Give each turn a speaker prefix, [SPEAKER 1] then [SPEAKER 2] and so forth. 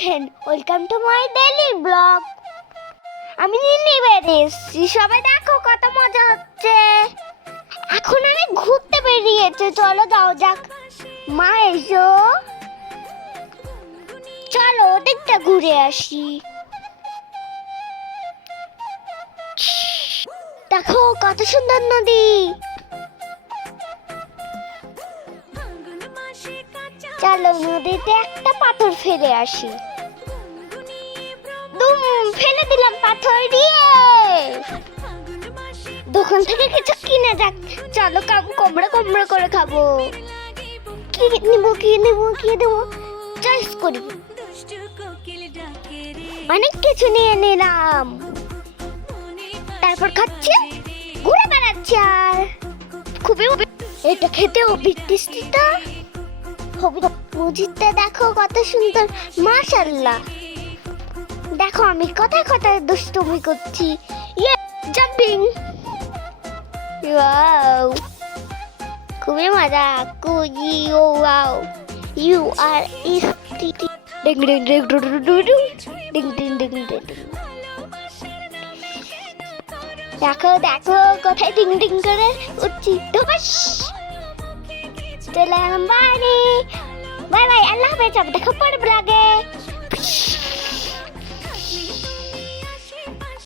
[SPEAKER 1] Friend welcome to my daily blog আমি নিয়ে বেরিয়েছি। সবাই দেখো কত মজা হচ্ছে। এখন আমি ঘুরতে বেরিয়েছে। চলো যাও যাক। মা এসো। চলো ওদিকটা ঘুরে আসি। দেখো কত সুন্দর নদী। চলো নদীতে একটা পাথর ফেলে আসি। পাথর দিয়ে দোকান থেকে কিছু কিনে যাক। চলো কাম কোমড়া কোমড়া করে খাব। কি নিব কি নিব, কি দেবো? চয়েস করি। অনেক কিছু নিয়ে নিলাম। তারপর খাচ্ছি। ঘুরে বেড়াচ্ছি আর। খুবই এটা খেতে টেস্টিটা মসজিদটা দেখো কত সুন্দর। মাশাল্লাহ দেখো, আমি কথায় কথায় দুষ্টুমি করছি। ইয়ে জাম্পিং ওয়াও খুবই মজা। কুজি, ও wow you are is ding ding ding, do do do do. Ding দেখো দেখো, কোথায় ডিং ডিং করে উঠছি। ধপাস চলে বাড়ি। বাই বাই, আল্লাহ হাফেজ। আবার দেখা পড়বে লাগে